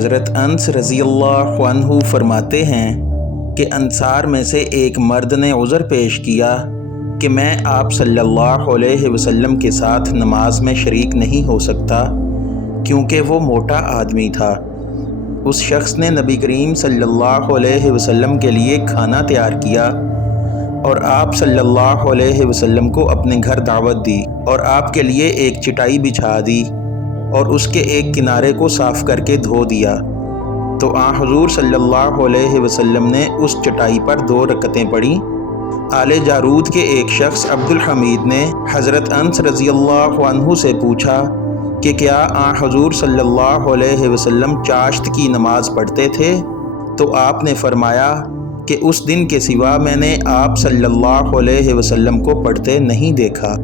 حضرت انس رضی اللہ عنہ فرماتے ہیں کہ انصار میں سے ایک مرد نے عذر پیش کیا کہ میں آپ صلی اللہ علیہ وسلم کے ساتھ نماز میں شریک نہیں ہو سکتا کیونکہ وہ موٹا آدمی تھا۔ اس شخص نے نبی کریم صلی اللہ علیہ وسلم کے لیے کھانا تیار کیا اور آپ صلی اللہ علیہ وسلم کو اپنے گھر دعوت دی اور آپ کے لیے ایک چٹائی بچھا دی اور اس کے ایک کنارے کو صاف کر کے دھو دیا، تو حضور صلی اللہ علیہ وسلم نے اس چٹائی پر 2 رکعتیں پڑھیں۔ آل جارود کے ایک شخص عبد الحمید نے حضرت انس رضی اللہ عنہ سے پوچھا کہ کیا حضور صلی اللہ علیہ وسلم چاشت کی نماز پڑھتے تھے؟ تو آپ نے فرمایا کہ اس دن کے سوا میں نے آپ صلی اللہ علیہ وسلم کو پڑھتے نہیں دیکھا۔